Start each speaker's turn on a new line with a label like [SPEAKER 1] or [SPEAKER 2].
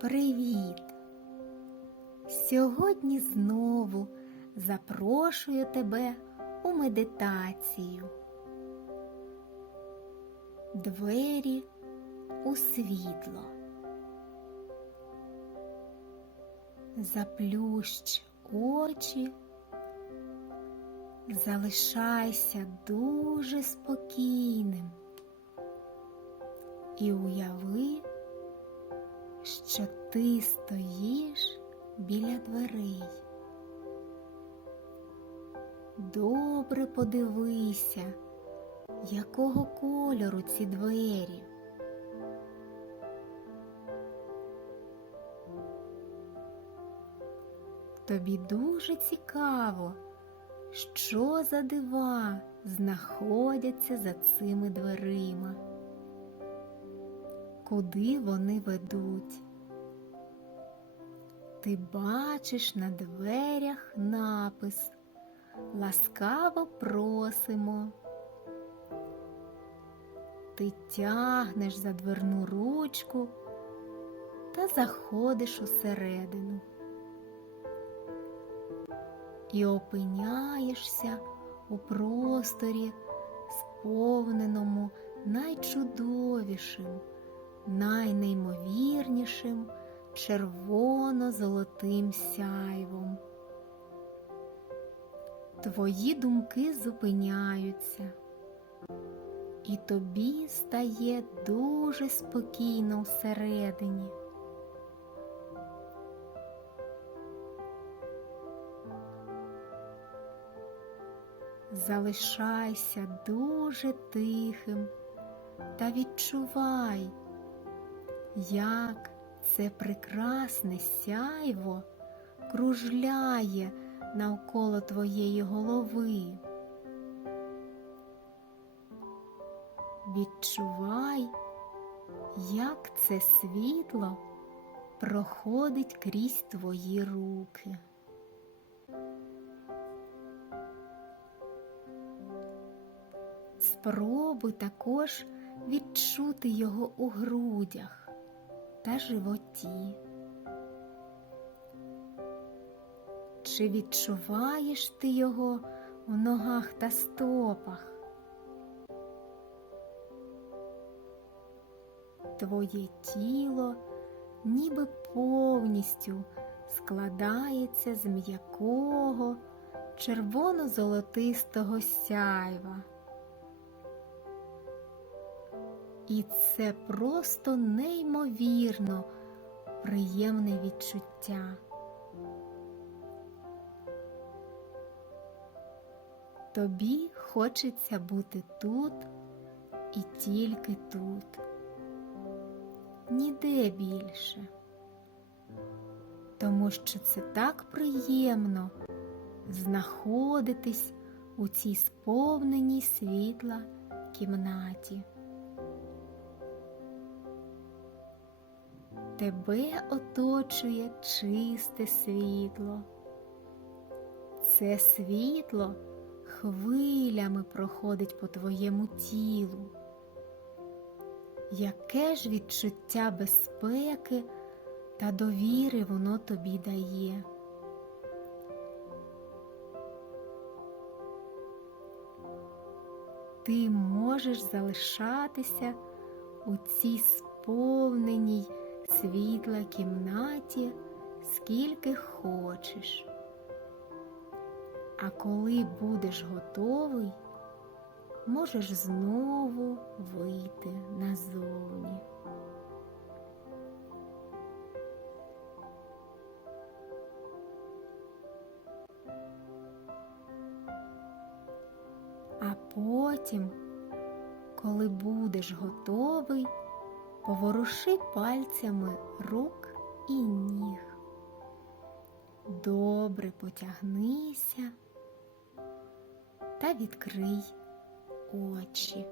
[SPEAKER 1] Привіт! Сьогодні знову запрошую тебе у медитацію. Двері у світло. Заплющ очі, залишайся дуже спокійним і уяви, що ти стоїш біля дверей. Добре подивися, якого кольору ці двері. Тобі дуже цікаво, що за дива знаходяться за цими дверима куди вони ведуть. Ти бачиш на дверях напис Ласкаво просимо. Ти тягнеш за дверну ручку та заходиш усередину і опиняєшся у просторі, сповненому найчудовішим найнеймовірнішим червоно-золотим сяйвом. Твої думки зупиняються, і тобі стає дуже спокійно всередині. Залишайся дуже тихим та відчувай як це прекрасне сяйво кружляє навколо твоєї голови. Відчувай, як це світло проходить крізь твої руки. Спробуй також відчути його у грудях та животі. Чи відчуваєш ти його в ногах та стопах? Твоє тіло ніби повністю складається з м'якого червоно-золотистого сяйва. І це просто неймовірно приємне відчуття. Тобі хочеться бути тут і тільки тут, ніде більше, тому що це так приємно знаходитись у цій сповненій світла кімнаті. Тебе оточує чисте світло. Це світло хвилями проходить по твоєму тілу. Яке ж відчуття безпеки та довіри воно тобі дає? Ти можеш залишатися у цій сповненій світла кімнаті скільки хочеш. А коли будеш готовий, можеш знову вийти назовні. А потім, коли будеш готовий, поворуши пальцями рук і ніг. Добре потягнися та відкрий очі.